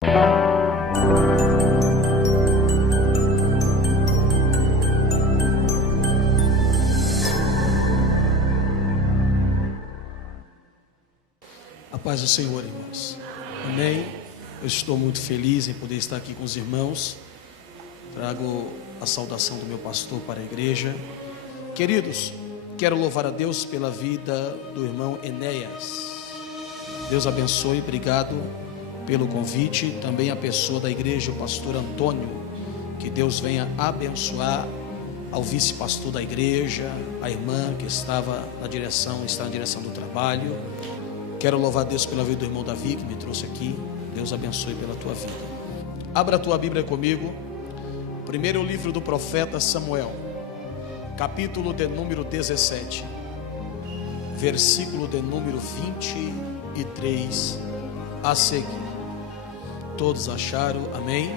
A paz do Senhor, irmãos. Amém. Eu estou muito feliz em poder estar aqui com os irmãos. Trago a saudação do meu pastor para a igreja. Queridos, quero louvar a Deus pela vida do irmão Enéas. Deus abençoe, obrigado pelo convite. Também a pessoa da igreja, o pastor Antônio. Que Deus venha abençoar ao vice-pastor da igreja, a irmã que está na direção do trabalho. Quero louvar a Deus pela vida do irmão Davi, que me trouxe aqui. Deus abençoe pela tua vida. Abra a tua Bíblia comigo. Primeiro livro do profeta Samuel, capítulo de número 17, versículo de número 23 a seguir. Todos acharam? Amém?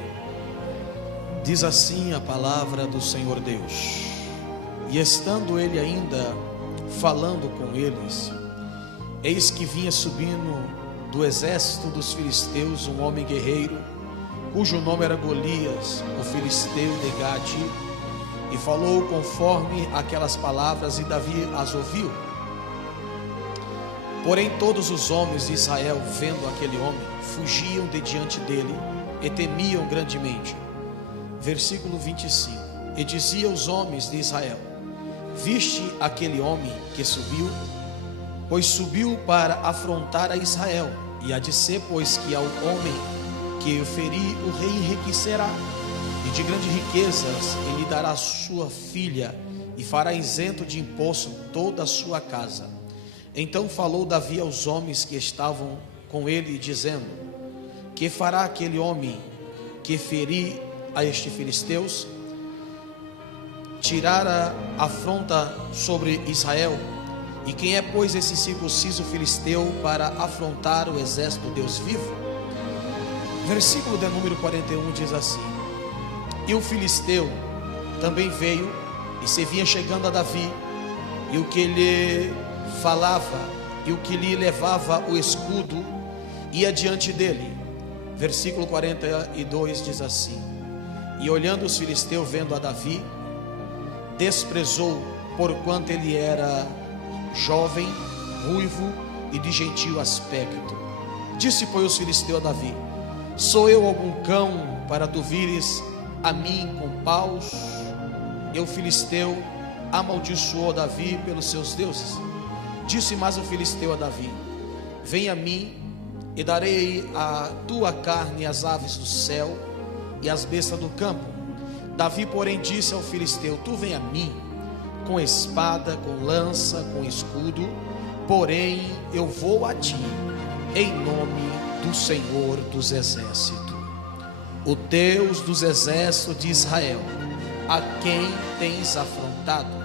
Diz assim a palavra do Senhor Deus: E estando ele ainda falando com eles, eis que vinha subindo do exército dos filisteus um homem guerreiro, cujo nome era Golias, o filisteu de Gate, e falou conforme aquelas palavras, e Davi as ouviu. Porém todos os homens de Israel, vendo aquele homem, fugiam de diante dele e temiam grandemente. Versículo 25. E dizia aos homens de Israel: Viste aquele homem que subiu? Pois subiu para afrontar a Israel. E há de ser, pois, que ao homem que eu feri, o rei enriquecerá, e de grandes riquezas ele dará sua filha, e fará isento de imposto toda a sua casa. Então falou Davi aos homens que estavam com ele, dizendo: Que fará aquele homem que feri a este filisteus? Tirar a afronta sobre Israel? E quem é, pois, esse circunciso filisteu para afrontar o exército do Deus vivo? Versículo de número 41 diz assim: E o filisteu também veio e se vinha chegando a Davi, e o que lhe falava e o que lhe levava o escudo ia diante dele. Versículo 42 diz assim: E olhando os filisteus, vendo a Davi, desprezou, porquanto ele era jovem, ruivo e de gentil aspecto. Disse, pois, os filisteus a Davi: Sou eu algum cão para tu vires a mim com paus? E o filisteu amaldiçoou Davi pelos seus deuses. Disse mais o filisteu a Davi: Vem a mim, e darei a tua carne às aves do céu e às bestas do campo. Davi, porém, disse ao filisteu: Tu vem a mim com espada, com lança, com escudo, porém eu vou a ti em nome do Senhor dos exércitos, o Deus dos exércitos de Israel, a quem tens afrontado.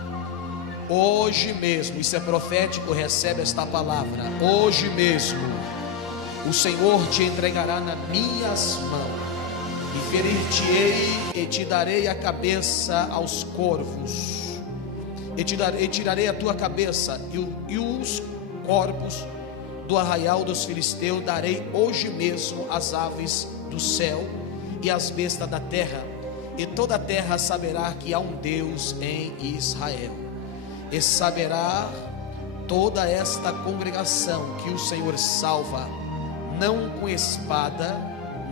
Hoje mesmo, isso é profético, recebe esta palavra. Hoje mesmo o Senhor te entregará nas minhas mãos, e ferir-te-ei, e te darei a cabeça aos corvos, e tirarei a tua cabeça, e os corpos do arraial dos filisteus darei hoje mesmo às aves do céu e às bestas da terra, e toda a terra saberá que há um Deus em Israel, e saberá toda esta congregação que o Senhor salva, não com espada,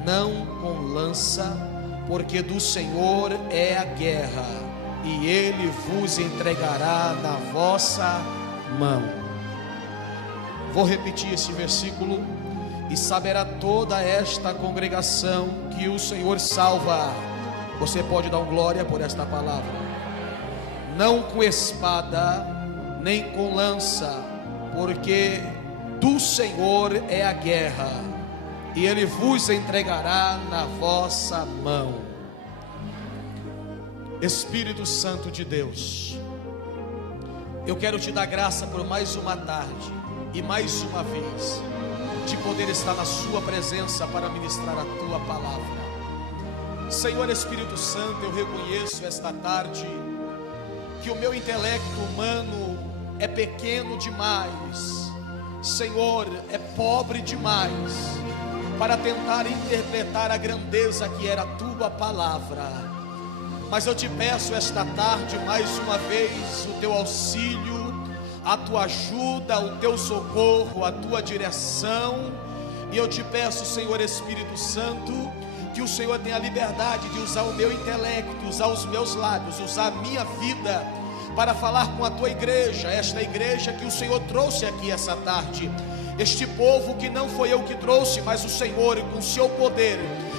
não com lança, porque do Senhor é a guerra, e ele vos entregará na vossa mão. Vou repetir esse versículo: E saberá toda esta congregação que o Senhor salva. Você pode dar glória por esta palavra. Não com espada, nem com lança, porque do Senhor é a guerra, e ele vos entregará na vossa mão. Espírito Santo de Deus, eu quero te dar graça por mais uma tarde e mais uma vez de poder estar na sua presença para ministrar a tua palavra. Senhor Espírito Santo, eu reconheço esta tarde que o meu intelecto humano é pequeno demais, Senhor, é pobre demais, para tentar interpretar a grandeza que era a tua palavra. Mas eu te peço esta tarde, mais uma vez, o teu auxílio, a tua ajuda, o teu socorro, a tua direção. E eu te peço, Senhor Espírito Santo, que o Senhor tenha a liberdade de usar o meu intelecto, usar os meus lábios, usar a minha vida para falar com a tua igreja, esta igreja que o Senhor trouxe aqui essa tarde, este povo que não foi eu que trouxe, mas o Senhor, com o seu poder,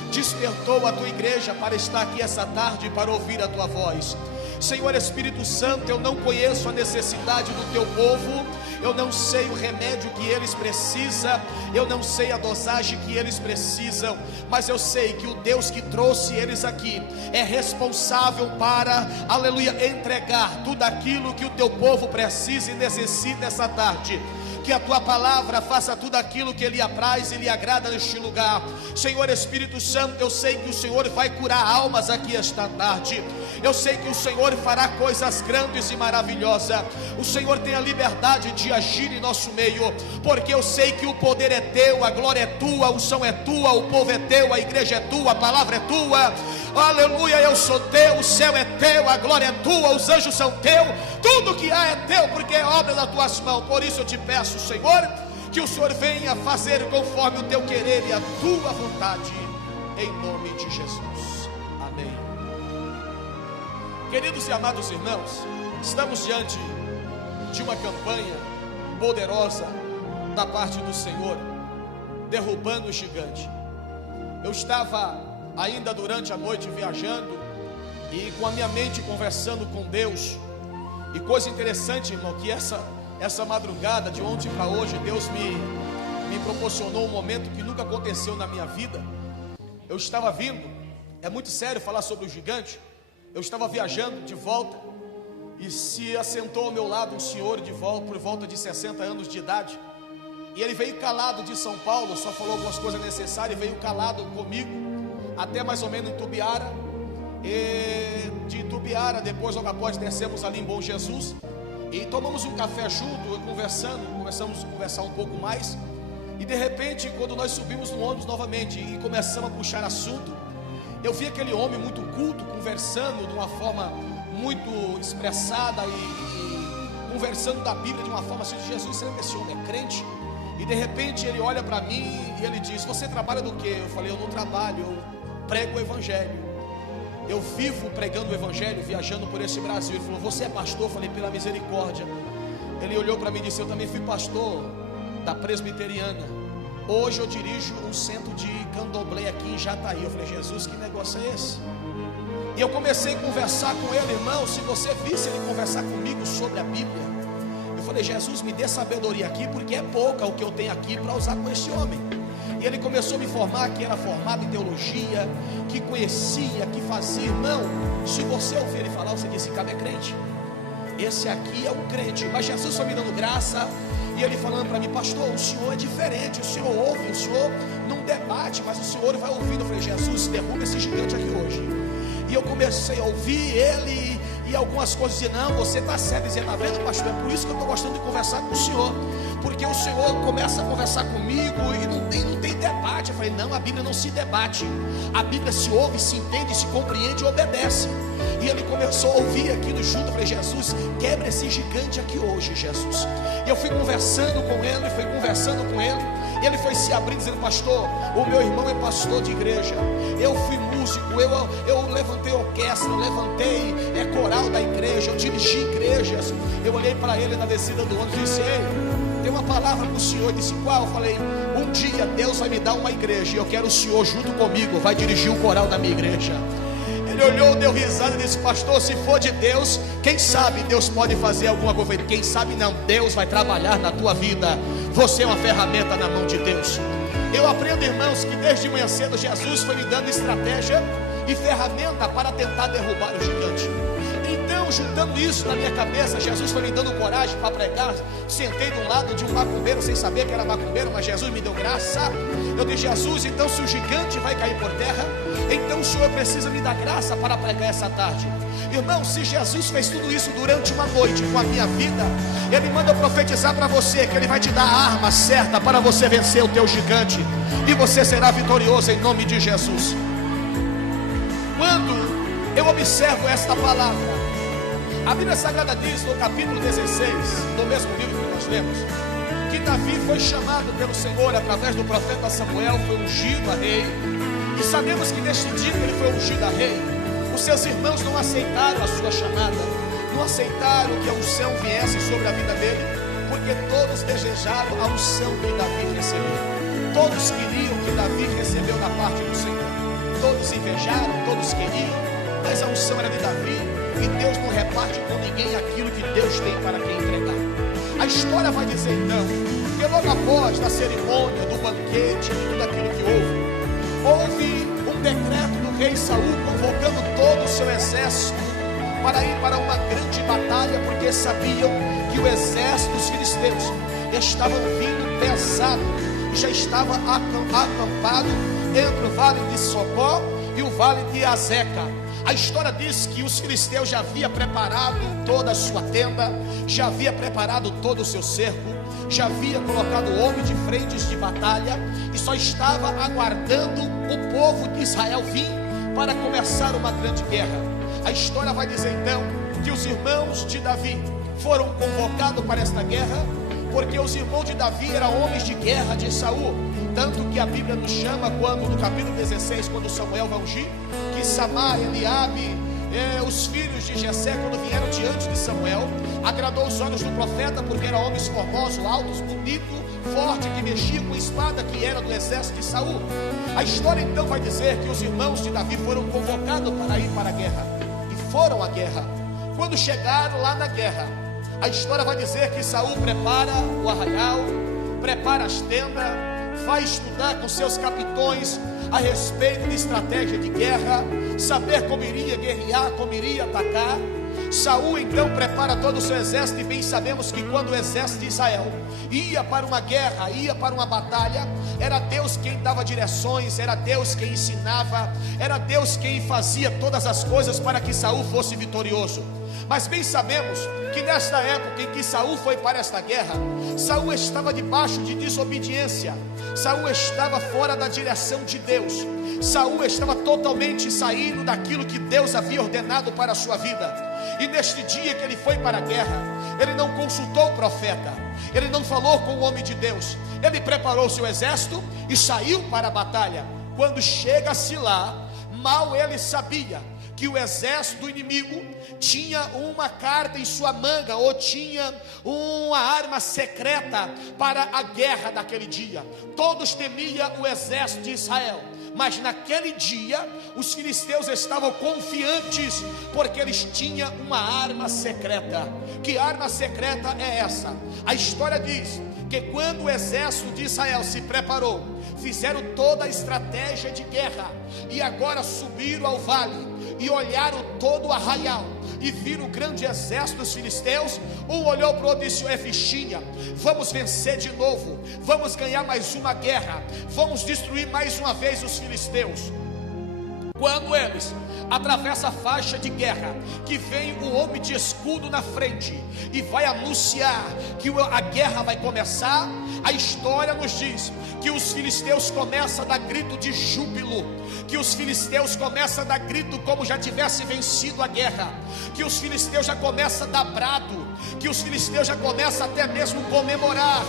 despertou a tua igreja para estar aqui essa tarde, para ouvir a tua voz. Senhor Espírito Santo, eu não conheço a necessidade do teu povo, eu não sei o remédio que eles precisam, eu não sei a dosagem que eles precisam, mas eu sei que o Deus que trouxe eles aqui é responsável para, aleluia, entregar tudo aquilo que o teu povo precisa e necessita essa tarde. Que a tua palavra faça tudo aquilo que lhe apraz e lhe agrada neste lugar. Senhor Espírito Santo, eu sei que o Senhor vai curar almas aqui esta tarde. Eu sei que o Senhor fará coisas grandes e maravilhosas. O Senhor tem a liberdade de agir em nosso meio, porque eu sei que o poder é teu, a glória é tua, a unção é tua, o povo é teu, a igreja é tua, a palavra é tua. Aleluia, eu sou teu, o céu é teu, a glória é tua, os anjos são teus, tudo que há é teu, porque é obra das tuas mãos. Por isso eu te peço, Senhor, que o Senhor venha fazer conforme o teu querer e a tua vontade, em nome de Jesus, amém. Queridos e amados irmãos, estamos diante de uma campanha poderosa da parte do Senhor, derrubando o gigante. Eu estava ainda durante a noite viajando e com a minha mente conversando com Deus, e coisa interessante, irmão, que essa madrugada de ontem para hoje, Deus me proporcionou um momento que nunca aconteceu na minha vida. Eu estava vindo, é muito sério falar sobre o gigante. Eu estava viajando de volta e se assentou ao meu lado um senhor por volta de 60 anos de idade, e ele veio calado de São Paulo, só falou algumas coisas necessárias e veio calado comigo até mais ou menos em Tubiara. E de Tubiara, depois logo após descemos ali em Bom Jesus e tomamos um café junto, começamos a conversar um pouco mais. E de repente, quando nós subimos no ônibus novamente e começamos a puxar assunto, eu vi aquele homem muito culto, conversando de uma forma muito expressada e conversando da Bíblia de uma forma assim: Jesus, será que esse homem é crente? E de repente ele olha para mim e ele diz: você trabalha do quê? Eu falei: eu não trabalho, eu prego o evangelho. Eu vivo pregando o evangelho, viajando por esse Brasil. Ele falou: você é pastor? Eu falei: pela misericórdia. Ele olhou para mim e disse: eu também fui pastor da presbiteriana. Hoje eu dirijo um centro de candomblé aqui em Jataí. Eu falei: Jesus, que negócio é esse? E eu comecei a conversar com ele, irmão. Se você visse ele conversar comigo sobre a Bíblia, eu falei: Jesus, me dê sabedoria aqui, porque é pouca o que eu tenho aqui para usar com esse homem. E ele começou a me informar que era formado em teologia, que conhecia, que fazia. Irmão, se você ouvir ele falar, você diz: esse cara é crente, esse aqui é um crente. Mas Jesus foi me dando graça, e ele falando para mim: pastor, o senhor é diferente, o senhor ouve, o senhor não debate, mas o senhor vai ouvindo. Eu falei: Jesus, derruba esse gigante aqui hoje. E eu comecei a ouvir ele, e algumas coisas diziam: não, você está certo. Dizia: está vendo, pastor, é por isso que eu estou gostando de conversar com o senhor, porque o senhor começa a conversar comigo e não tem debate. Eu falei: não, a Bíblia não se debate, a Bíblia se ouve, se entende, se compreende e obedece. E ele começou a ouvir aquilo junto. Eu falei: Jesus, quebra esse gigante aqui hoje, Jesus. E eu fui conversando com ele, e ele foi se abrindo, dizendo: pastor, o meu irmão é pastor de igreja, eu fui músico, eu levantei orquestra, eu levantei coral da igreja, eu dirigi igrejas. Eu olhei para ele na descida do ônibus e disse: ei, tem uma palavra para o senhor. Ele disse: qual? Eu falei: um dia Deus vai me dar uma igreja, e eu quero o senhor junto comigo, vai dirigir o coral da minha igreja. Ele olhou, deu risada e disse: pastor, se for de Deus, quem sabe Deus pode fazer alguma coisa. Quem sabe não, Deus vai trabalhar na tua vida. Você é uma ferramenta na mão de Deus. Eu aprendo, irmãos, que desde manhã cedo Jesus foi me dando estratégia e ferramenta para tentar derrubar o gigante. Então Então, juntando isso na minha cabeça, Jesus foi me dando coragem para pregar. Sentei de um lado de um macumbeiro, sem saber que era macumbeiro, mas Jesus me deu graça. Eu disse: Jesus, então se o gigante vai cair por terra, então o Senhor precisa me dar graça para pregar essa tarde. Irmão, se Jesus fez tudo isso durante uma noite com a minha vida, Ele manda eu profetizar para você que Ele vai te dar a arma certa para você vencer o teu gigante, e você será vitorioso em nome de Jesus. Quando eu observo esta palavra, a Bíblia Sagrada diz no capítulo 16, no mesmo livro que nós lemos, que Davi foi chamado pelo Senhor através do profeta Samuel, foi ungido a rei. E sabemos que neste dia que ele foi ungido a rei, os seus irmãos não aceitaram a sua chamada, não aceitaram que a unção viesse sobre a vida dele, porque todos desejaram a unção que Davi recebeu. Todos queriam que Davi recebeu da parte do Senhor. Todos invejaram, todos queriam, mas a unção era de Davi, e Deus não reparte com ninguém aquilo que Deus tem para quem entregar. A história vai dizer então, que logo após a cerimônia, do banquete, de tudo aquilo que houve um decreto do rei Saul, convocando todo o seu exército para ir para uma grande batalha, porque sabiam que o exército dos filisteus estavam vindo pesado, e já estava acampado entre o vale de Socó e o vale de Azeca. A história diz que os filisteus já haviam preparado toda a sua tenda, já havia preparado todo o seu cerco, já havia colocado o homem de frentes de batalha, e só estava aguardando o povo de Israel vir para começar uma grande guerra. A história vai dizer então que os irmãos de Davi foram convocados para esta guerra, porque os irmãos de Davi eram homens de guerra de Saul. Tanto que a Bíblia nos chama, quando no capítulo 16, quando Samuel vai ungir, que Samá, Eliabe, os filhos de Jessé, quando vieram diante de Samuel, agradou os olhos do profeta, porque eram homens formosos, altos, bonitos, fortes, que mexiam com espada, que era do exército de Saul. A história então vai dizer que os irmãos de Davi foram convocados para ir para a guerra, e foram à guerra. Quando chegaram lá na guerra, a história vai dizer que Saul prepara o arraial, prepara as tendas, vai estudar com seus capitões a respeito de estratégia de guerra, saber como iria guerrear, como iria atacar. Saul então prepara todo o seu exército, e bem sabemos que quando o exército de Israel ia para uma guerra, ia para uma batalha, era Deus quem dava direções, era Deus quem ensinava, era Deus quem fazia todas as coisas para que Saul fosse vitorioso. Mas bem sabemos que nesta época em que Saul foi para esta guerra, Saul estava debaixo de desobediência, Saul estava fora da direção de Deus, Saul estava totalmente saindo daquilo que Deus havia ordenado para a sua vida. E neste dia que ele foi para a guerra, ele não consultou o profeta, ele não falou com o homem de Deus, ele preparou seu exército e saiu para a batalha. Quando chega-se lá, mal ele sabia que o exército do inimigo tinha uma carta em sua manga, ou tinha uma arma secreta para a guerra daquele dia. Todos temiam o exército de Israel, mas naquele dia os filisteus estavam confiantes, porque eles tinham uma arma secreta. Que arma secreta é essa? A história diz que quando o exército de Israel se preparou, fizeram toda a estratégia de guerra, e agora subiram ao vale e olharam todo o arraial e viram o grande exército dos filisteus. Um olhou para o outro e disse: é fichinha, vamos vencer de novo, vamos ganhar mais uma guerra, vamos destruir mais uma vez os filisteus. Quando eles atravessam a faixa de guerra, que vem o homem de escudo na frente e vai anunciar que a guerra vai começar, a história nos diz que os filisteus começam a dar grito de júbilo, que os filisteus começam a dar grito como já tivesse vencido a guerra, que os filisteus já começam a dar brado, que os filisteus já começam até mesmo a comemorar,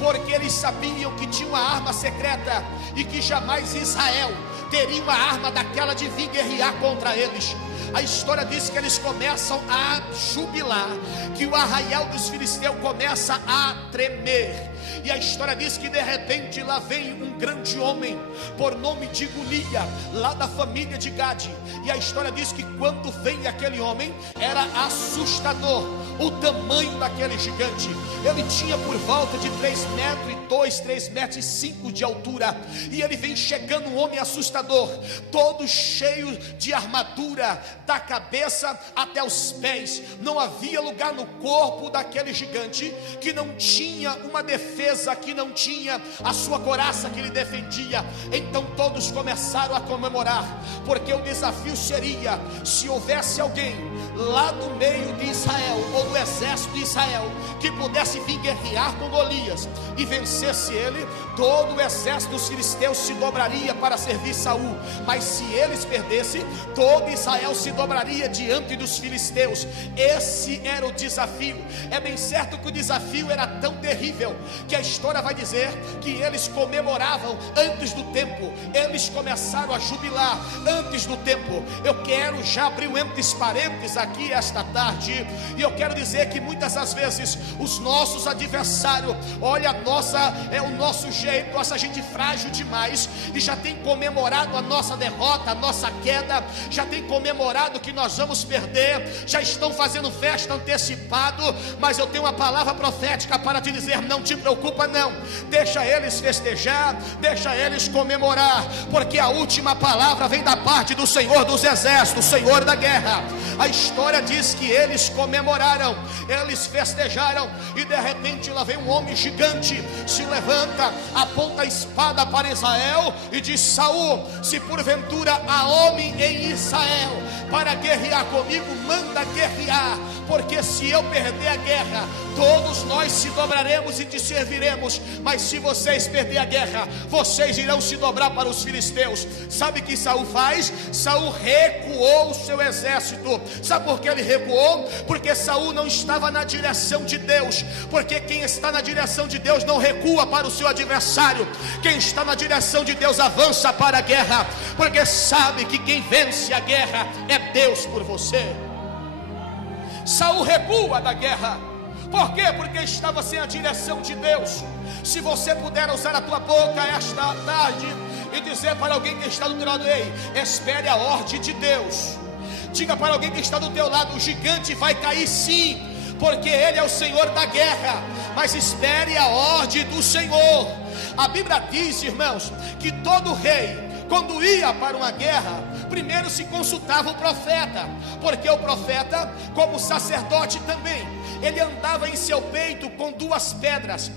porque eles sabiam que tinha uma arma secreta, e que jamais Israel teria uma arma daquela de vir guerrear contra eles. A história diz que eles começam a jubilar, que o arraial dos filisteus começa a tremer. E a história diz que de repente lá vem um grande homem, por nome de Golias, lá da família de Gade. E a história diz que quando vem aquele homem, era assustador. o tamanho daquele gigante. Ele tinha por volta de 3,2 metros, 3,5 metros de altura. E ele vem chegando, um homem assustador, todo cheio de armadura, da cabeça até os pés. Não havia lugar no corpo daquele gigante que não tinha uma defesa, que não tinha a sua coraça que lhe defendia. Então todos começaram a comemorar, porque o desafio seria: se houvesse alguém lá do meio de Israel, ou do exército de Israel, que pudesse vir guerrear com Golias e vencesse ele, todo o exército dos filisteus se dobraria para servir Saul. Mas se eles perdessem, todo Israel se dobraria diante dos filisteus. Esse era o desafio. É bem certo que o desafio era tão terrível que a história vai dizer que eles comemoravam antes do tempo. Eles começaram a jubilar antes do tempo. Eu quero já abrir um entre parênteses aqui esta tarde, e eu quero dizer que muitas das vezes os nossos adversários olha o nosso jeito, essa gente frágil demais, e já tem comemorado a nossa derrota, a nossa queda, já tem comemorado que nós vamos perder, já estão fazendo festa antecipado. Mas eu tenho uma palavra profética para te dizer: não te preocupa não, deixa eles festejar, deixa eles comemorar, porque a última palavra vem da parte do Senhor dos exércitos, Senhor da guerra. A história diz que eles comemoraram, eles festejaram, e de repente lá vem um homem gigante, se levanta, aponta a espada para Israel e diz: Saul, se porventura há homem em Israel para guerrear comigo, manda guerrear, porque se eu perder a guerra, todos nós se dobraremos e te serviremos. Mas se vocês perder a guerra, vocês irão se dobrar para os filisteus. Sabe o que Saul faz? Saul recuou o seu exército. Sabe por que ele recuou? Porque Saul não estava na direção de Deus. Porque quem está na direção de Deus não recua para o seu adversário. Quem está na direção de Deus avança para a guerra, porque sabe que quem vence a guerra é Deus por você. Saul recua da guerra. Por quê? Porque estava sem a direção de Deus. Se você puder usar a tua boca esta tarde e dizer para alguém que está do teu lado: ei, espere a ordem de Deus. Diga para alguém que está do teu lado: o gigante vai cair sim, porque ele é o Senhor da guerra, mas espere a ordem do Senhor. A Bíblia diz, irmãos, que todo rei, quando ia para uma guerra, primeiro se consultava o profeta, porque o profeta, como sacerdote também, ele andava em seu peito com duas pedras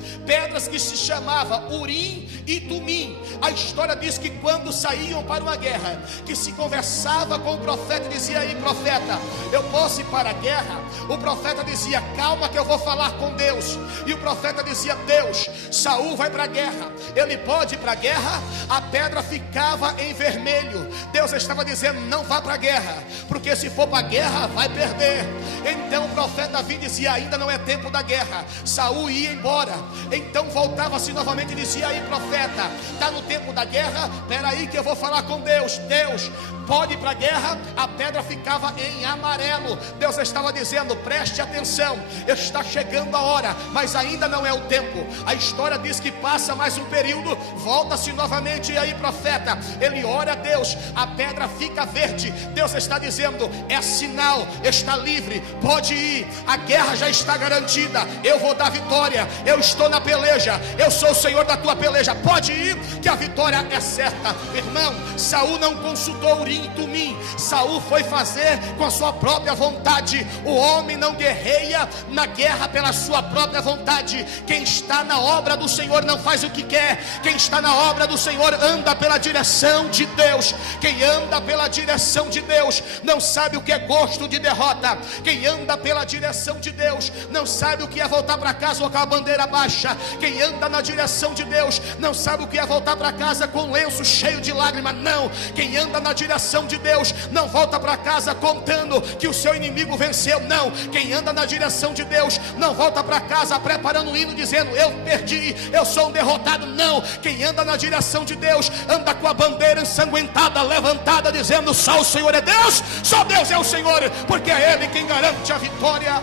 que se chamavam Urim e Tumim. A história diz que quando saíam para uma guerra, que se conversava com o profeta e dizia: aí profeta, eu posso ir para a guerra? O profeta dizia: calma que eu vou falar com Deus. E o profeta dizia: Deus, Saul vai para a guerra, ele pode ir para a guerra? A pedra ficava em vermelho. Deus estava dizendo: não vá para a guerra, porque se for para a guerra vai perder. Então o profeta vinha e dizia: ainda não é tempo da guerra. Saul ia embora, então voltava-se novamente e dizia: aí profeta, está no tempo da guerra? Espera aí que eu vou falar com Deus. Deus, pode ir para a guerra? A pedra ficava em amarelo. Deus estava dizendo: preste atenção, está chegando a hora, mas ainda não é o tempo. A história diz que passa mais um período, volta-se novamente, e aí profeta, ele ora a Deus, a pedra fica verde. Deus está dizendo: é sinal, está livre, pode ir, a guerra já está garantida, eu vou dar vitória, eu estou na peleja, eu sou o Senhor da tua peleja, pode ir que a vitória é certa. Irmão, Saul não consultou Urim e Tumim, Saul foi fazer com a sua própria vontade. O homem não guerreia na guerra pela sua própria vontade. Quem está na obra do Senhor não faz o que quer. Quem está na obra do Senhor anda pela direção de Deus. Quem anda pela direção de Deus não sabe o que é gosto de derrota. Quem anda pela direção de Deus não sabe o que é voltar para casa com a bandeira baixa. Quem anda na direção de Deus não sabe o que é voltar para casa com um lenço cheio de lágrimas. Não, quem anda na direção de Deus não volta para casa contando que o seu inimigo venceu. Não, quem anda na direção de Deus não volta para casa preparando um hino dizendo: eu perdi, eu sou um derrotado. Não, quem anda na direção de Deus anda com a bandeira ensanguentada levantada, dizendo: só o Senhor é Deus, só Deus é o Senhor, porque é Ele quem garante a vitória.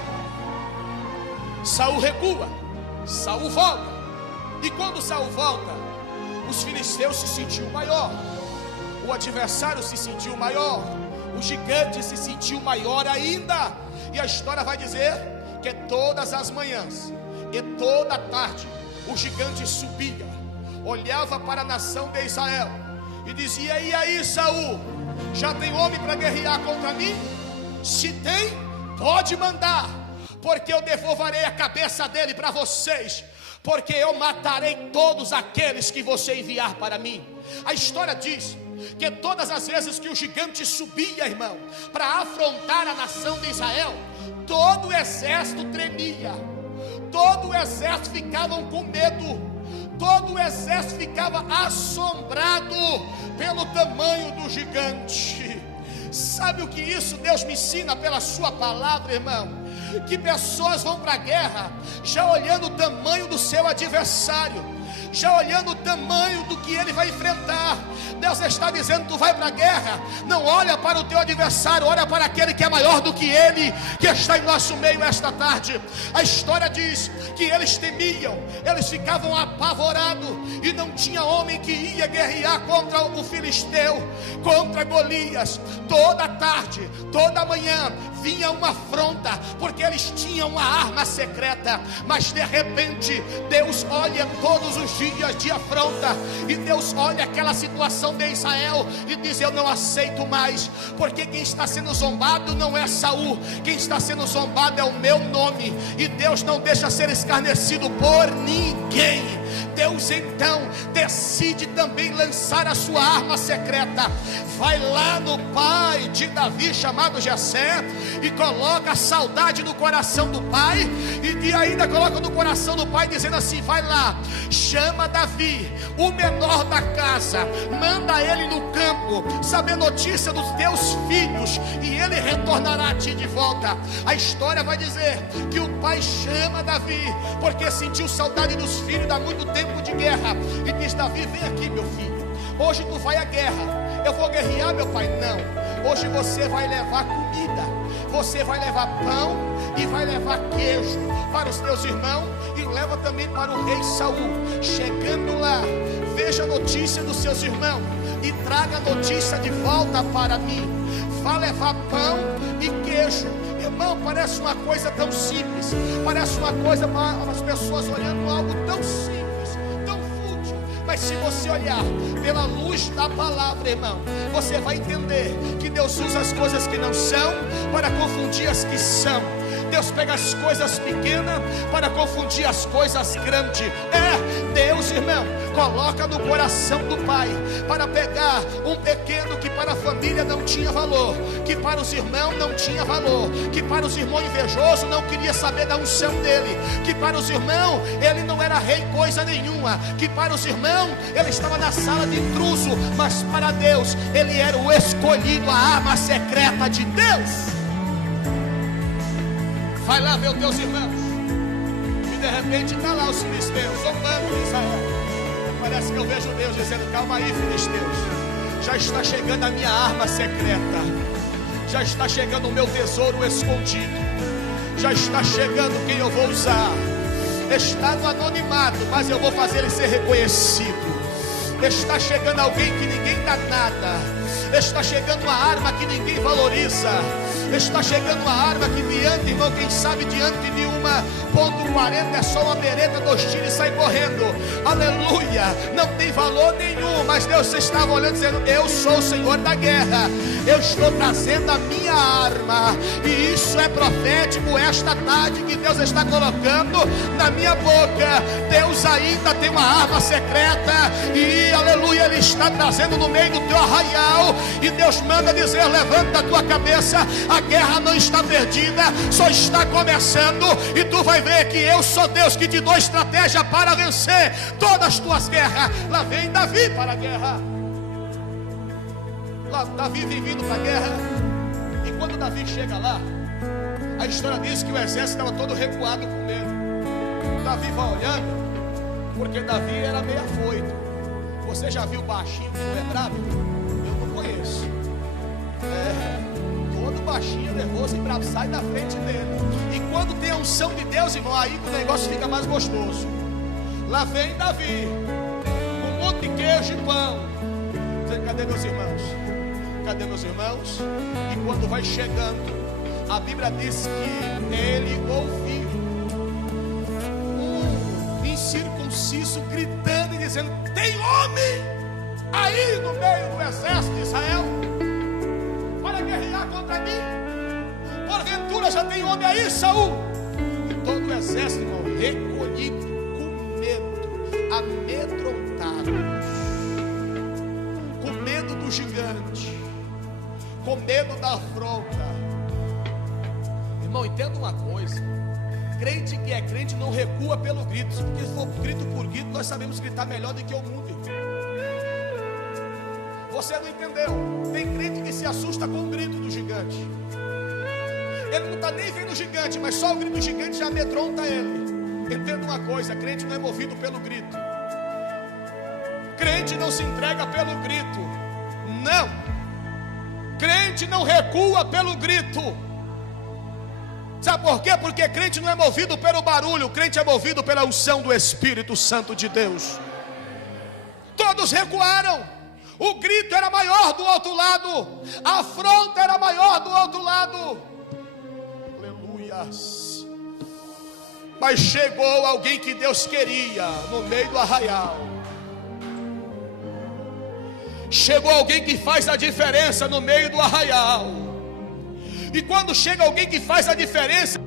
Saul recua, Saul volta, e quando Saul volta, os filisteus se sentiu maior, o adversário se sentiu maior, o gigante se sentiu maior ainda. E a história vai dizer que todas as manhãs e toda tarde o gigante subia, olhava para a nação de Israel e dizia: e aí, Saul, já tem homem para guerrear contra mim? Se tem, pode mandar, porque eu devolverei a cabeça dele para vocês, porque eu matarei todos aqueles que você enviar para mim. A história diz que todas as vezes que o gigante subia, irmão, para afrontar a nação de Israel, todo o exército tremia, todo o exército ficava com medo, todo o exército ficava assombrado pelo tamanho do gigante. Sabe o que isso Deus me ensina pela sua palavra, irmão? Que pessoas vão para a guerra já olhando o tamanho do seu adversário, já olhando o tamanho do que ele vai enfrentar. Deus está dizendo: tu vai para a guerra, não olha para o teu adversário, olha para aquele que é maior do que ele, que está em nosso meio esta tarde. A história diz que eles temiam, eles ficavam apavorados, e não tinha homem que ia guerrear contra o filisteu, contra Golias. Toda tarde, toda manhã vinha uma afronta, porque eles tinham uma arma secreta. Mas de repente Deus olha todos os dias de afronta, e Deus olha aquela situação de Israel e diz: eu não aceito mais, porque quem está sendo zombado não é Saul, quem está sendo zombado é o meu nome, e Deus não deixa ser escarnecido por ninguém. Deus então decide também lançar a sua arma secreta. Vai lá no pai de Davi, chamado Jessé, e coloca a saudade no coração do pai, e ainda coloca no coração do pai, dizendo assim: vai lá, chama Davi, o menor da casa, manda ele no campo saber notícia dos teus filhos, e ele retornará a ti de volta. A história vai dizer que o pai chama Davi, porque sentiu saudade dos filhos, dá muito tempo de guerra, e diz: Davi, vem aqui, meu filho, hoje tu vai à guerra. Eu vou guerrear, meu pai? Não, hoje você vai levar comida, você vai levar pão e vai levar queijo para os teus irmãos, e leva também para o rei Saul. Chegando lá, veja a notícia dos seus irmãos e traga a notícia de volta para mim. Vai levar pão e queijo. Irmão, parece uma coisa tão simples, parece uma coisa para as pessoas olhando algo tão simples, tão fútil. Mas se você olhar pela luz da palavra, irmão, você vai entender que Deus usa as coisas que não são para confundir as que são. Deus pega as coisas pequenas para confundir as coisas grandes. Deus, irmão, coloca no coração do pai para pegar um pequeno que para a família não tinha valor, que para os irmãos não tinha valor, que para os irmãos invejosos não queria saber da unção dele, que para os irmãos ele não era rei coisa nenhuma, que para os irmãos ele estava na sala de intruso, mas para Deus ele era o escolhido, a arma secreta de Deus. Vai lá ver os teus irmãos, e de repente está lá os filisteus zombando de Israel. Parece que eu vejo Deus dizendo: calma aí, filisteus, já está chegando a minha arma secreta, já está chegando o meu tesouro escondido, já está chegando quem eu vou usar. Está no anonimato, mas eu vou fazer ele ser reconhecido. Está chegando alguém que ninguém dá nada, está chegando uma arma que ninguém valoriza, está chegando uma arma que diante, irmão, quem sabe diante de uma .40 é só uma bereta, 2 tiros e sai correndo. Aleluia, não tem valor nenhum, mas Deus estava olhando dizendo: eu sou o Senhor da guerra, eu estou trazendo a minha arma. E isso é profético esta tarde, que Deus está colocando na minha boca. Deus ainda tem uma arma secreta, e aleluia, Ele está trazendo no meio do teu arraial. E Deus manda dizer: levanta a tua cabeça, a guerra não está perdida, só está começando. E tu vai ver que eu sou Deus que te dou estratégia para vencer todas as tuas guerras. Lá vem Davi para a guerra. Lá Davi vem vindo para a guerra, e quando Davi chega lá, a história diz que o exército estava todo recuado com medo. Davi vai olhando, porque Davi era meio afoito. Você já viu baixinho que não é bravo? Eu não conheço. Todo baixinho, nervoso e bravo, sai da frente dele. E quando tem a unção de Deus, irmão, aí o negócio fica mais gostoso. Lá vem Davi, com um monte de queijo e pão, dizendo: cadê meus irmãos? Cadê meus irmãos? E quando vai chegando, A Bíblia diz que ele ouviu um incircunciso gritando e dizendo: tem homem aí no meio do exército de Israel para guerrear contra mim? Porventura já tem homem aí, Saul? E todo o exército, irmão, recolhido, com medo, amedrontados, com medo do gigante, com medo da afronta. Irmão, entenda uma coisa: crente que é crente não recua pelo grito, porque se for grito por grito, nós sabemos gritar melhor do que o mundo. Você não entendeu? Tem crente que se assusta com o grito do gigante. Ele não está nem vendo o gigante, mas só o grito do gigante já amedronta ele. Entenda uma coisa: crente não é movido pelo grito. Crente não se entrega pelo grito. Não. Crente não recua pelo grito. Sabe por quê? Porque crente não é movido pelo barulho. Crente é movido pela unção do Espírito Santo de Deus. Todos recuaram. O grito era maior do outro lado, a afronta era maior do outro lado. Aleluias. Mas chegou alguém que Deus queria no meio do arraial. Chegou alguém que faz a diferença no meio do arraial. E quando chega alguém que faz a diferença,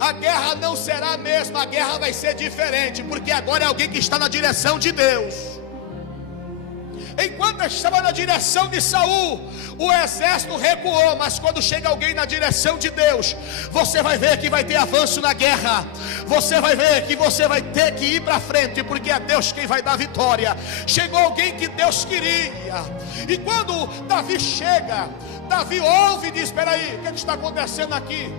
a guerra não será a mesma, a guerra vai ser diferente, porque agora é alguém que está na direção de Deus. Enquanto estava na direção de Saul, o exército recuou, mas quando chega alguém na direção de Deus, você vai ver que vai ter avanço na guerra. Você vai ver que você vai ter que ir para frente, porque é Deus quem vai dar vitória. Chegou alguém que Deus queria. E quando Davi chega, Davi ouve e diz: espera aí, o que está acontecendo aqui?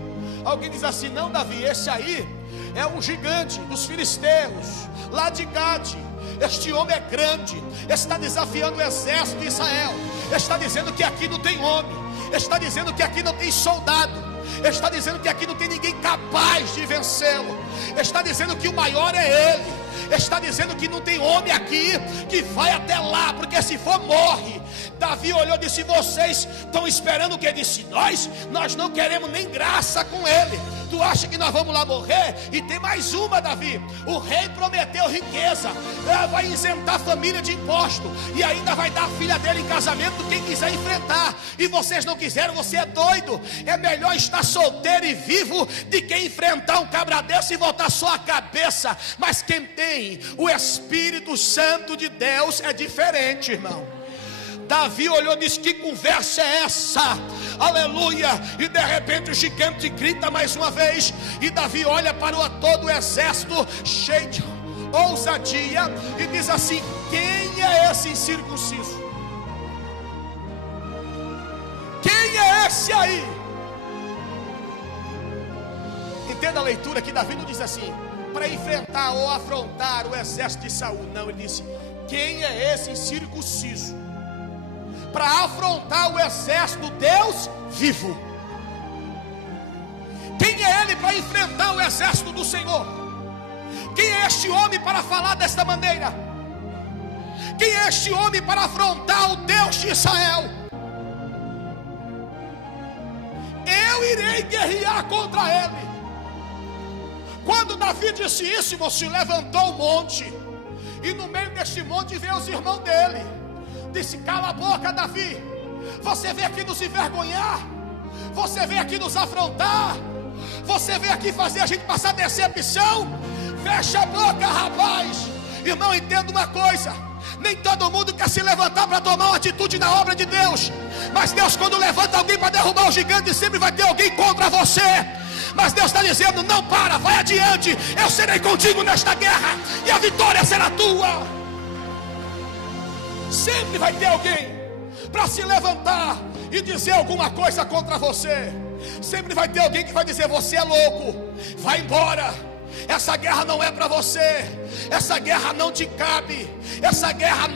Alguém diz assim: não, Davi, esse aí é um gigante dos filisteus, lá de Gade. Este homem é grande, está desafiando o exército de Israel, está dizendo que aqui não tem homem, está dizendo que aqui não tem soldado, está dizendo que aqui não tem ninguém capaz de vencê-lo, está dizendo que o maior é ele, está dizendo que não tem homem aqui que vai até lá, porque se for morre. Davi olhou e disse: vocês estão esperando o que? Disse: nós não queremos nem graça com ele. Tu acha que nós vamos lá morrer? E tem mais uma, Davi: o rei prometeu riqueza, vai isentar a família de imposto, e ainda vai dar a filha dele em casamento quem quiser enfrentar. E vocês não quiseram, você é doido. É melhor estar solteiro e vivo de que enfrentar um cabra desse e voltar só a cabeça. Mas quem tem o Espírito Santo de Deus é diferente, irmão. Davi olhou e disse: que conversa é essa? Aleluia. E de repente o gigante grita mais uma vez, e Davi olha para todo o exército cheio de ousadia e diz assim: quem é esse incircunciso? Quem é esse aí? Entenda a leitura que Davi não diz assim para enfrentar ou afrontar o exército de Saul. Não, ele disse: quem é esse incircunciso para afrontar o exército do Deus vivo? Quem é ele para enfrentar o exército do Senhor? Quem é este homem para falar desta maneira? Quem é este homem para afrontar o Deus de Israel? Eu irei guerrear contra ele. Quando Davi disse isso, irmão, se levantou um monte, e no meio deste monte veio os irmãos dele. Disse: cala a boca, Davi, você veio aqui nos envergonhar, você veio aqui nos afrontar, você veio aqui fazer a gente passar decepção. Fecha a boca, rapaz. Irmão, entenda uma coisa: nem todo mundo quer se levantar para tomar uma atitude na obra de Deus, mas Deus, quando levanta alguém para derrubar o gigante, sempre vai ter alguém contra você. Mas Deus está dizendo: não para, vai adiante, eu serei contigo nesta guerra, e a vitória será tua. Sempre vai ter alguém para se levantar e dizer alguma coisa contra você. Sempre vai ter alguém que vai dizer: você é louco, vai embora, essa guerra não é para você, essa guerra não te cabe, essa guerra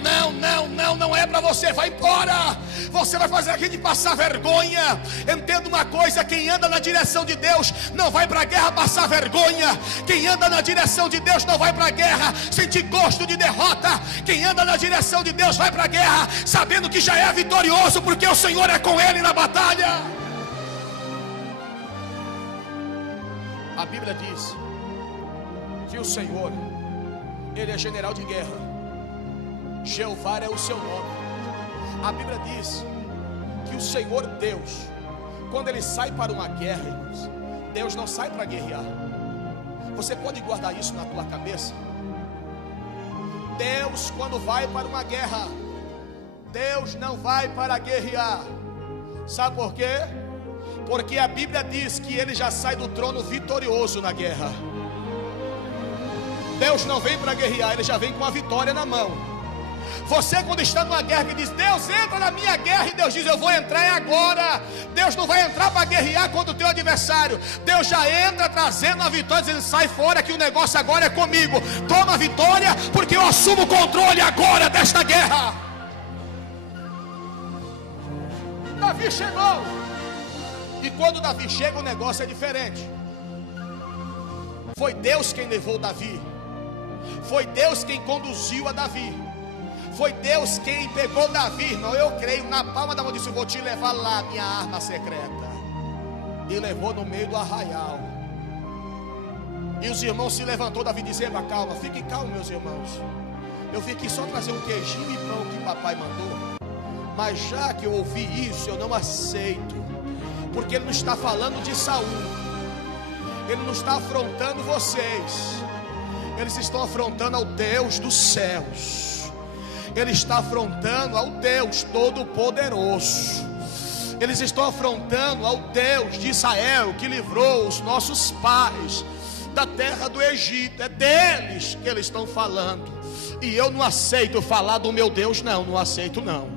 não é para você, vai embora. Você vai fazer a gente passar vergonha. Entenda uma coisa: quem anda na direção de Deus não vai para a guerra passar vergonha. Quem anda na direção de Deus não vai para a guerra sentir gosto de derrota. Quem anda na direção de Deus vai para a guerra sabendo que já é vitorioso, porque o Senhor é com ele na batalha. A Bíblia diz que o Senhor, Ele é general de guerra. Jeová é o seu nome. A Bíblia diz que o Senhor Deus, quando Ele sai para uma guerra, irmãos, Deus não sai para guerrear. Você pode guardar isso na tua cabeça? Deus, quando vai para uma guerra, Deus não vai para guerrear. Sabe por quê? Porque a Bíblia diz que Ele já sai do trono vitorioso na guerra. Deus não vem para guerrear, Ele já vem com a vitória na mão. Você, quando está numa guerra, que diz: Deus, entra na minha guerra, e Deus diz: eu vou entrar agora. Deus não vai entrar para guerrear contra o teu adversário. Deus já entra trazendo a vitória, dizendo: sai fora que o negócio agora é comigo. Toma a vitória, porque eu assumo o controle agora desta guerra. Davi chegou, e quando Davi chega, o negócio é diferente. Foi Deus quem levou Davi, foi Deus quem conduziu a Davi, foi Deus quem pegou Davi, irmão. Eu creio, na palma da mão, disse: eu vou te levar lá, minha arma secreta. E levou no meio do arraial. E os irmãos se levantou, Davi dizendo: calma, fiquem calmos, meus irmãos. Eu vim aqui só trazer um queijinho e pão que papai mandou. Mas já que eu ouvi isso, eu não aceito. Porque ele não está falando de Saul, ele não está afrontando vocês, eles estão afrontando ao Deus dos céus. Ele está afrontando ao Deus Todo-Poderoso. Eles estão afrontando ao Deus de Israel, que livrou os nossos pais da terra do Egito. É deles que eles estão falando. E eu não aceito falar do meu Deus, não aceito não.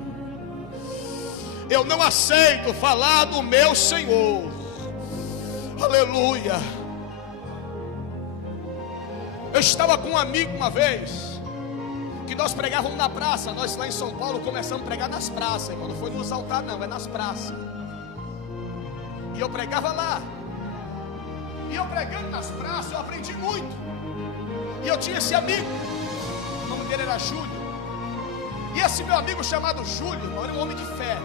Eu não aceito falar do meu Senhor. Aleluia. Eu estava com um amigo uma vez, que nós pregávamos na praça. Nós lá em São Paulo começamos a pregar nas praças, irmão. Não foi nos altares não, é nas praças. E eu pregava lá. E eu pregando nas praças, eu aprendi muito. E eu tinha esse amigo, o nome dele era Júlio. E esse meu amigo chamado Júlio, irmão, era um homem de fé.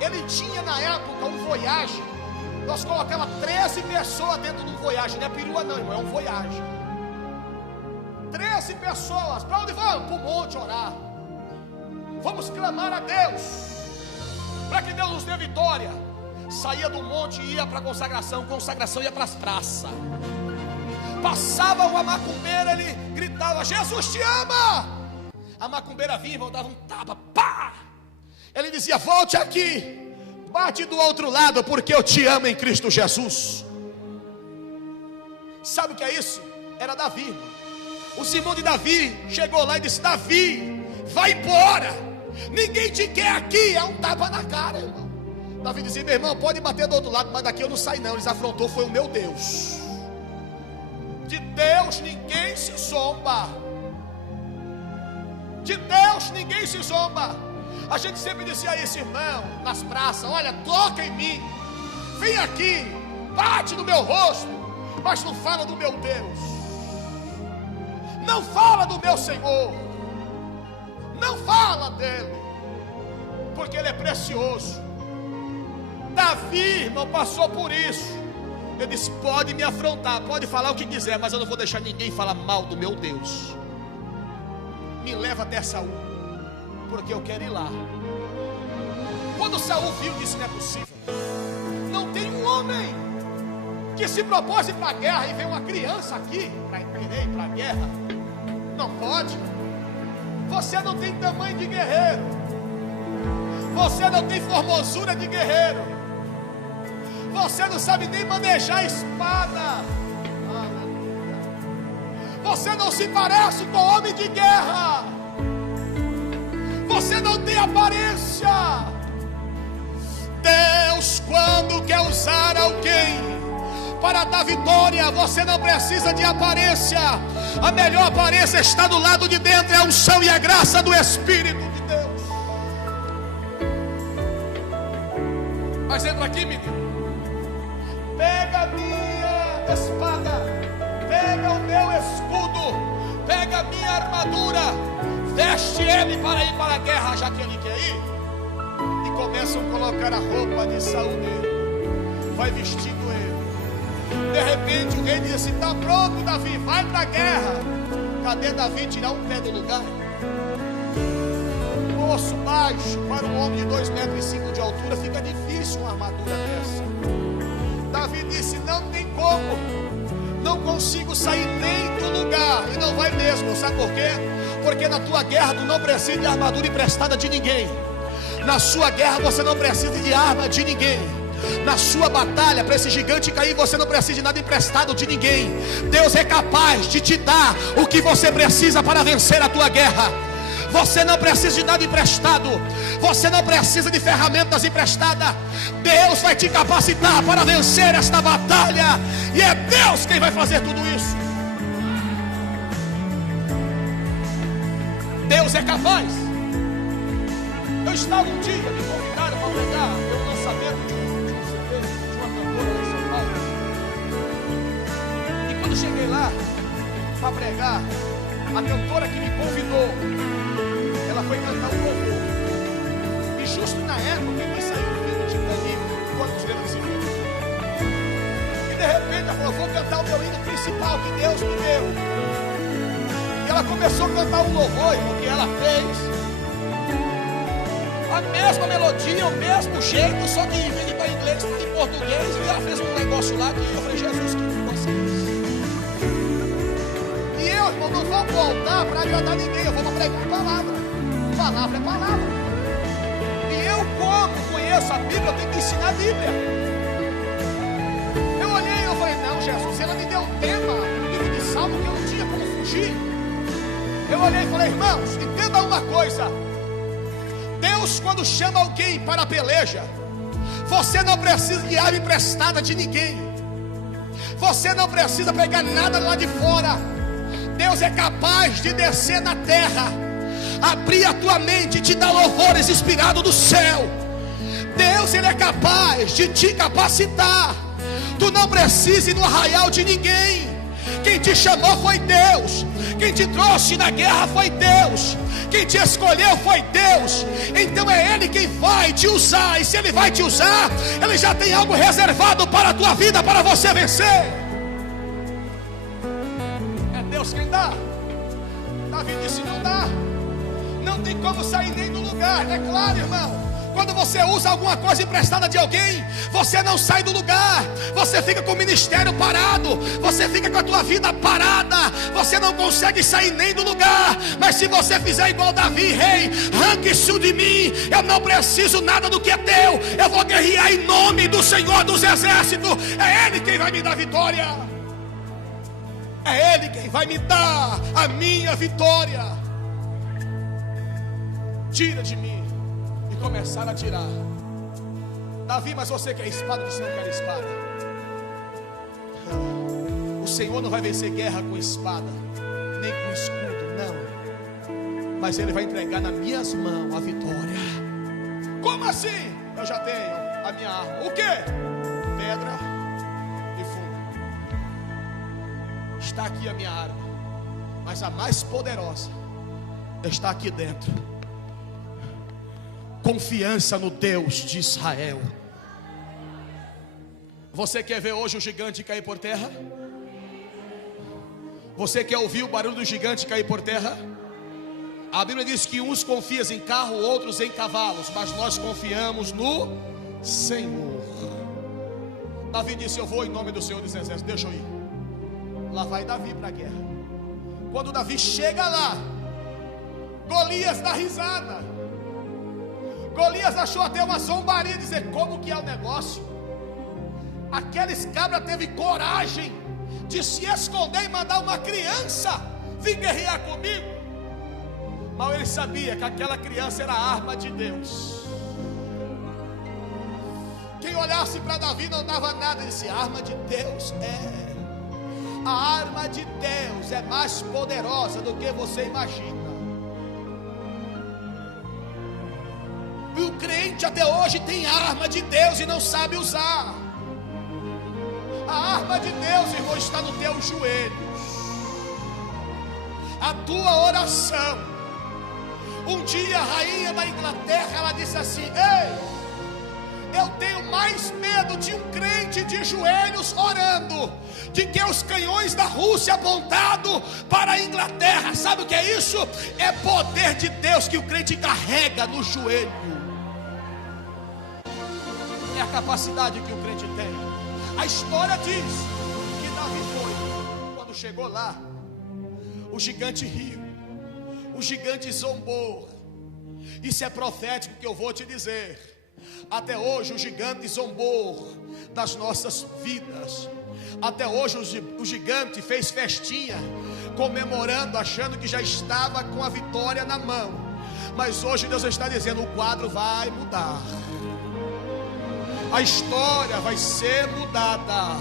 Ele tinha na época um Voyage. Nós colocávamos 13 pessoas dentro de um Voyage. Não é perua não, irmão, é um Voyage. 13 pessoas. Para onde vamos? Para o monte orar. Vamos clamar a Deus, para que Deus nos dê vitória. Saía do monte e ia para a consagração. Consagração ia para as praças. Passava uma macumbeira, ele gritava: Jesus te ama. A macumbeira vinha e voltava um tapa, pá. Ele dizia: volte aqui, bate do outro lado, porque eu te amo em Cristo Jesus. Sabe o que é isso? Era Davi. O irmão de Davi chegou lá e disse: Davi, vai embora, ninguém te quer aqui. É um tapa na cara, irmão. Davi dizia: meu irmão, pode bater do outro lado, mas daqui eu não saio não. Eles afrontou, foi o meu Deus. De Deus ninguém se zomba. De Deus ninguém se zomba. A gente sempre dizia isso, irmão, nas praças: olha, toca em mim, vem aqui, bate no meu rosto, mas não fala do meu Deus, não fala do meu Senhor, não fala dele, porque ele é precioso. Davi, irmão, passou por isso. Ele disse: pode me afrontar, pode falar o que quiser, mas eu não vou deixar ninguém falar mal do meu Deus. Me leva até Saul, porque eu quero ir lá. Quando Saul viu, disse: não é possível, não tem um homem que se propôs ir para a guerra e vem uma criança aqui para ir para a guerra. Não pode. Você não tem tamanho de guerreiro, você não tem formosura de guerreiro, você não sabe nem manejar a espada. Você não se parece com homem de guerra. Você não tem aparência. Deus, quando quer usar alguém para dar vitória, você não precisa de aparência. A melhor aparência está do lado de dentro, é a unção e a graça do Espírito de Deus. Mas entra aqui, menino. Pega a minha espada, pega o meu escudo, pega a minha armadura, veste ele para ir para a guerra, já que ele quer ir. E começam a colocar a roupa de Saul nele, vai vestindo ele. De repente o rei disse: está pronto, Davi, vai para a guerra. Cadê Davi tirar um pé do lugar? Osso baixo para um homem de 2,5 metros de altura, fica difícil uma armadura dessa. Davi disse: não tem como, não consigo sair nem do lugar. E não vai mesmo, sabe por quê? Porque na tua guerra tu não precisa de armadura emprestada de ninguém. Na sua guerra você não precisa de arma de ninguém. Na sua batalha para esse gigante cair, você não precisa de nada emprestado de ninguém. Deus é capaz de te dar o que você precisa para vencer a tua guerra. Você não precisa de nada emprestado. Você não precisa de ferramentas emprestadas. Deus vai te capacitar para vencer esta batalha. E é Deus quem vai fazer tudo isso. Deus é capaz. Eu estava um dia, me convidaram para pregar um lançamento de um CD de uma cantora de São Paulo. E quando cheguei lá para pregar, a cantora que me convidou, ela foi cantar um louvor. E justo na época que vai sair o filme de Titanic, quando os grandes irmãos. E de repente ela falou: vou cantar o meu hino principal que Deus me deu. E ela começou a cantar um louvor, porque ela fez a mesma melodia, o mesmo jeito, só que em vez de estar em inglês, está em português. E ela fez um negócio lá que eu falei: Jesus, que negócio é esse? E eu, irmão, não vou voltar para agradar ninguém, eu vou pregar a palavra. Palavra é palavra. E eu, como conheço a Bíblia, eu tenho que ensinar a Bíblia. Eu olhei e eu falei: não, Jesus, ela me deu um tema, um livro de Salmo, que eu não tinha como fugir. Eu olhei e falei: irmãos, entenda uma coisa. Deus, quando chama alguém para a peleja, você não precisa de arma emprestada de ninguém. Você não precisa pegar nada lá de fora. Deus é capaz de descer na terra, abrir a tua mente e te dar louvores inspirados do céu. Deus, Ele é capaz de te capacitar. Tu não precisa ir no arraial de ninguém. Quem te chamou foi Deus. Quem te trouxe na guerra foi Deus. Quem te escolheu foi Deus. Então é Ele quem vai te usar. E se Ele vai te usar, Ele já tem algo reservado para a tua vida, para você vencer. É Deus quem dá. Davi disse: não dá. Não tem como sair nem do lugar. É claro, irmão, quando você usa alguma coisa emprestada de alguém, você não sai do lugar. Você fica com o ministério parado. Você fica com a tua vida parada. Você não consegue sair nem do lugar. Mas se você fizer igual Davi: rei, arranque isso de mim. Eu não preciso nada do que é teu. Eu vou guerrear em nome do Senhor dos Exércitos. É Ele quem vai me dar vitória. É Ele quem vai me dar a minha vitória. Tira de mim. E começaram a tirar. Davi, mas você quer espada? Você não quer espada. O Senhor não vai vencer guerra com espada, nem com escudo, não. Mas Ele vai entregar nas minhas mãos a vitória. Como assim? Eu já tenho a minha arma. O quê? Pedra e fogo. Está aqui a minha arma, mas a mais poderosa está aqui dentro. Confiança no Deus de Israel. Você quer ver hoje o gigante cair por terra? Você quer ouvir o barulho do gigante cair por terra? A Bíblia diz que uns confiam em carro, outros em cavalos, mas nós confiamos no Senhor. Davi disse: eu vou em nome do Senhor dos Exércitos, deixa eu ir. Lá vai Davi para a guerra. Quando Davi chega lá, Golias dá risada. Golias achou até uma zombaria, dizer: como que é o negócio? Aqueles cabras teve coragem de se esconder e mandar uma criança vir guerrear comigo. Mas ele sabia que aquela criança era a arma de Deus. Quem olhasse para Davi não dava nada. Ele disse: a arma de Deus é. A arma de Deus é mais poderosa do que você imagina. E o crente até hoje tem a arma de Deus e não sabe usar. A arma de Deus, irmão, está nos teus joelhos. A tua oração. Um dia a rainha da Inglaterra, ela disse assim: ei, eu tenho mais mais medo de um crente de joelhos orando, de que os canhões da Rússia apontados para a Inglaterra. Sabe o que é isso? É poder de Deus que o crente carrega no joelho. É a capacidade que o crente tem. A história diz que Davi foi. Quando chegou lá, o gigante riu, o gigante zombou. Isso é profético que eu vou te dizer. Até hoje o gigante zombou das nossas vidas. Até hoje o gigante fez festinha, comemorando, achando que já estava com a vitória na mão. Mas hoje Deus está dizendo: o quadro vai mudar, a história vai ser mudada,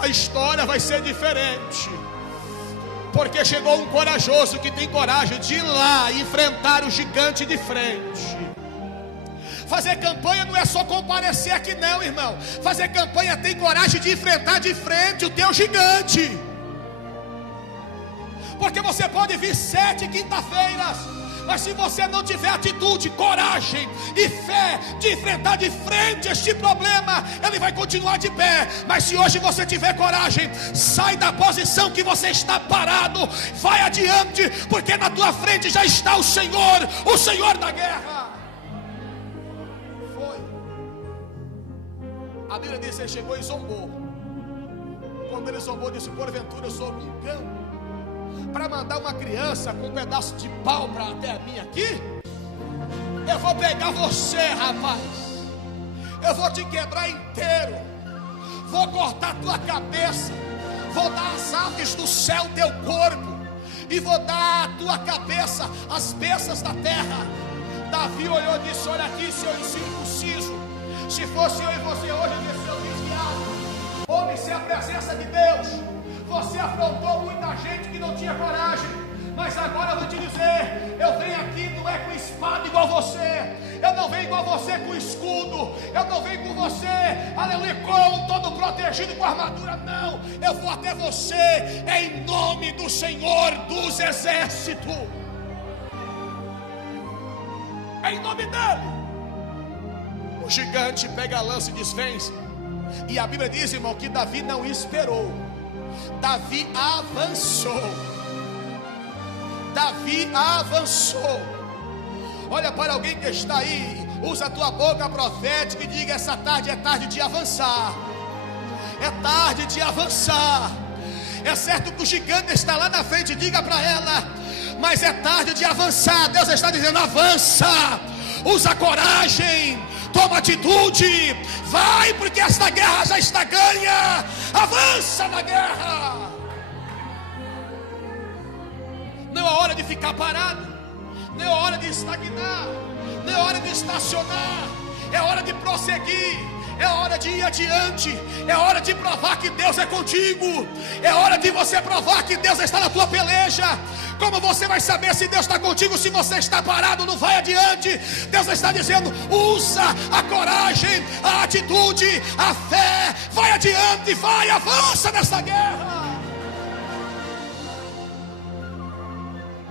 a história vai ser diferente. Porque chegou um corajoso que tem coragem de ir lá e enfrentar o gigante de frente. Fazer campanha não é só comparecer aqui não, irmão. Fazer campanha tem coragem de enfrentar de frente o teu gigante. Porque você pode vir 7 quinta-feiras, mas se você não tiver atitude, coragem e fé de enfrentar de frente este problema, ele vai continuar de pé. Mas se hoje você tiver coragem, sai da posição que você está parado, vai adiante, porque na tua frente já está o Senhor da guerra. Foi. A Bíblia diz que ele chegou e zombou. Quando ele zombou, disse: porventura eu sou um cão para mandar uma criança com um pedaço de pau para até a minha aqui? Eu vou pegar você, rapaz, eu vou te quebrar inteiro, vou cortar tua cabeça, vou dar as aves do céu teu corpo, e vou dar a tua cabeça às bestas da terra. Davi olhou e disse: olha aqui, seu incircunciso, se fosse eu e você hoje, desse seu desviado, ouve-se a presença de Deus. Você afrontou muita gente que não tinha coragem, mas agora eu vou te dizer: eu venho aqui não é com espada igual você, eu não venho igual você com escudo, eu não venho com você, aleluia, com todo protegido com armadura, não. Eu vou até você em nome do Senhor dos Exércitos, em nome dele. O gigante pega a lança e desvence. E a Bíblia diz, irmão, que Davi não esperou, Davi avançou. Davi avançou. Olha para alguém que está aí, usa a tua boca profética e diga: essa tarde é tarde de avançar, é tarde de avançar. É certo que o gigante está lá na frente, diga para ela: mas é tarde de avançar. Deus está dizendo: avança, usa coragem, toma atitude, vai, porque esta guerra já está ganha. Avança na guerra. Não é hora de ficar parado, não é hora de estagnar, não é hora de estacionar, é hora de prosseguir, é hora de ir adiante, é hora de provar que Deus é contigo, é hora de você provar que Deus está na tua peleja. Como você vai saber se Deus está contigo se você está parado, não vai adiante? Deus está dizendo: usa a coragem, a atitude, a fé, vai adiante, vai, avança nessa guerra.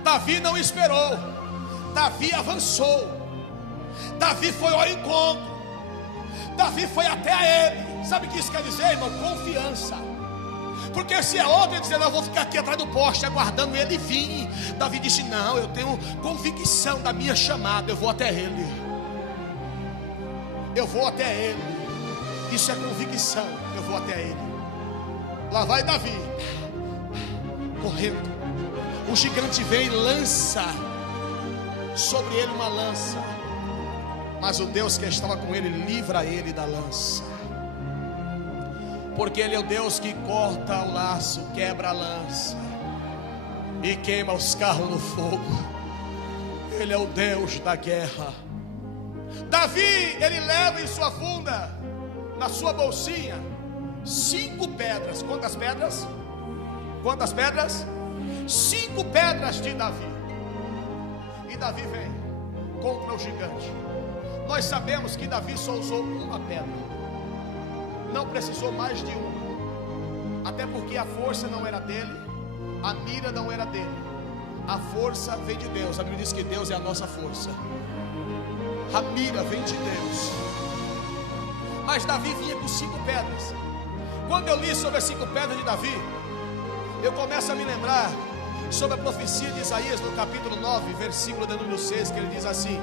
Davi não esperou, Davi avançou, Davi foi ao encontro, Davi foi até a ele. Sabe o que isso quer dizer, irmão? Confiança. Porque se é outro dizer: não, eu vou ficar aqui atrás do poste aguardando ele vir. Davi disse: não, eu tenho convicção da minha chamada, eu vou até ele, eu vou até ele. Isso é convicção, eu vou até ele. Lá vai Davi correndo. O gigante vem e lança sobre ele uma lança, mas o Deus que estava com ele livra ele da lança, porque ele é o Deus que corta o laço, quebra a lança e queima os carros no fogo. Ele é o Deus da guerra. Davi, ele leva em sua funda, na sua bolsinha, 5 pedras. Quantas pedras? Quantas pedras? 5 pedras de Davi. E Davi vem contra o gigante. Nós sabemos que Davi só usou uma pedra, não precisou mais de uma, até porque a força não era dele, a mira não era dele, a força vem de Deus. A Bíblia diz que Deus é a nossa força, a mira vem de Deus. Mas Davi vinha com 5 pedras. Quando eu li sobre as 5 pedras de Davi, eu começo a me lembrar sobre a profecia de Isaías no capítulo 9, versículo de número 6, que ele diz assim: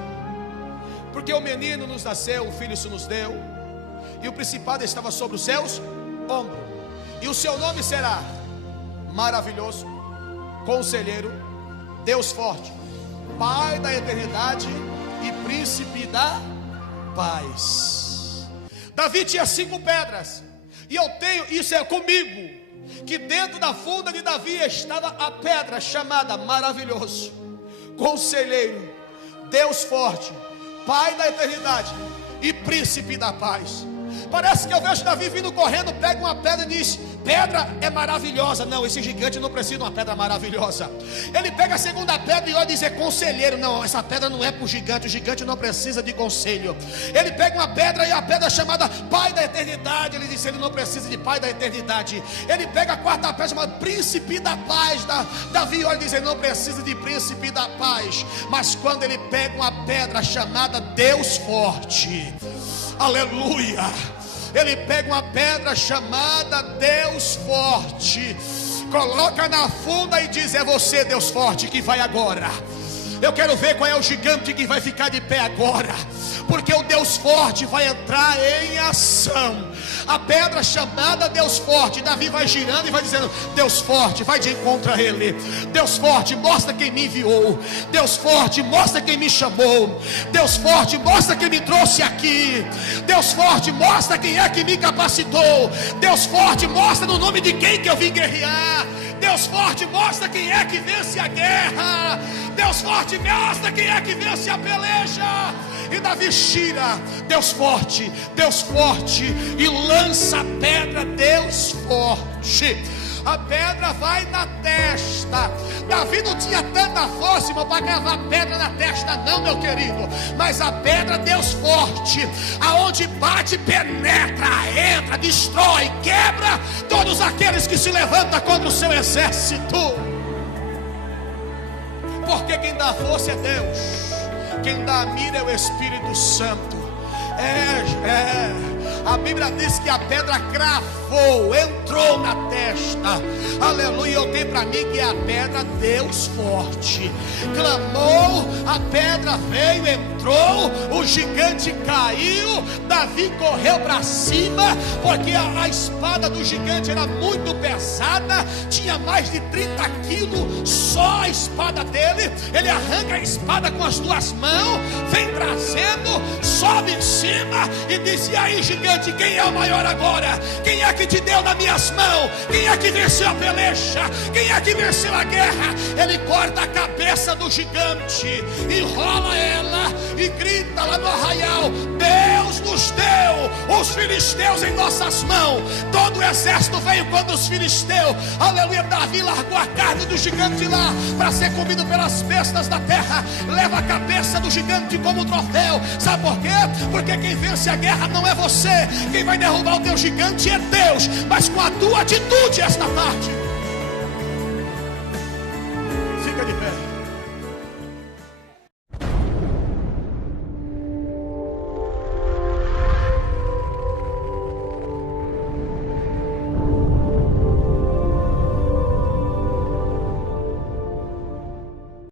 porque o menino nos nasceu, o filho se nos deu, e o principado estava sobre os seus ombros, e o seu nome será Maravilhoso, Conselheiro, Deus Forte, Pai da Eternidade e Príncipe da Paz. Davi tinha 5 pedras, e eu tenho, isso é comigo, que dentro da funda de Davi estava a pedra chamada Maravilhoso, Conselheiro, Deus Forte, Pai da Eternidade e Príncipe da Paz. Parece que eu vejo Davi vindo correndo, pega uma pedra e diz: pedra é maravilhosa. Não, esse gigante não precisa de uma pedra maravilhosa. Ele pega a segunda pedra e olha e diz: é conselheiro. Não, essa pedra não é para o gigante não precisa de conselho. Ele pega uma pedra e a pedra chamada Pai da Eternidade, ele diz: ele não precisa de Pai da Eternidade. Ele pega a quarta pedra chamada Príncipe da Paz. Davi olha e diz: ele não precisa de Príncipe da Paz. Mas quando ele pega uma pedra chamada Deus Forte, aleluia, ele pega uma pedra chamada Deus Forte, coloca na funda e diz: é você, Deus Forte, que vai agora. Eu quero ver qual é o gigante que vai ficar de pé agora, porque o Deus Forte vai entrar em ação. A pedra chamada Deus Forte, Davi vai girando e vai dizendo: Deus Forte, vai de encontro a ele. Deus Forte, mostra quem me enviou. Deus Forte, mostra quem me chamou. Deus Forte, mostra quem me trouxe aqui. Deus Forte, mostra quem é que me capacitou. Deus Forte, mostra no nome de quem que eu vim guerrear. Deus Forte, mostra quem é que vence a guerra. Deus Forte, mostra quem é que vence a peleja. E Davi gira, Deus Forte, e lança a pedra Deus Forte. A pedra vai na testa. Davi não tinha tanta força, irmão, para gravar pedra na testa, não, meu querido. Mas a pedra Deus Forte, aonde bate, penetra, entra, destrói, quebra todos aqueles que se levantam contra o seu exército. Porque quem dá força é Deus, quem dá a mira é o Espírito Santo. A Bíblia diz que a pedra cravou, entrou na testa. Aleluia, eu tenho para mim que a pedra Deus Forte clamou, a pedra veio, entrou, o gigante caiu. Davi correu para cima, porque a espada do gigante era muito pesada, tinha mais de 30 quilos só a espada dele. Ele arranca a espada com as 2 mãos, vem trazendo, sobe em cima e diz: e aí, gigante, quem é o maior agora? Quem é que te deu nas minhas mãos? Quem é que venceu a peleja? Quem é que venceu a guerra? Ele corta a cabeça do gigante, enrola ela e grita lá no arraial: Deus nos deu os filisteus em nossas mãos. Todo o exército veio quando os filisteus, aleluia, Davi largou a carne do gigante lá para ser comido pelas bestas da terra, leva a cabeça do gigante como troféu. Sabe por quê? Porque quem vence a guerra não é você, quem vai derrubar o teu gigante é Deus. Mas com a tua atitude esta tarde,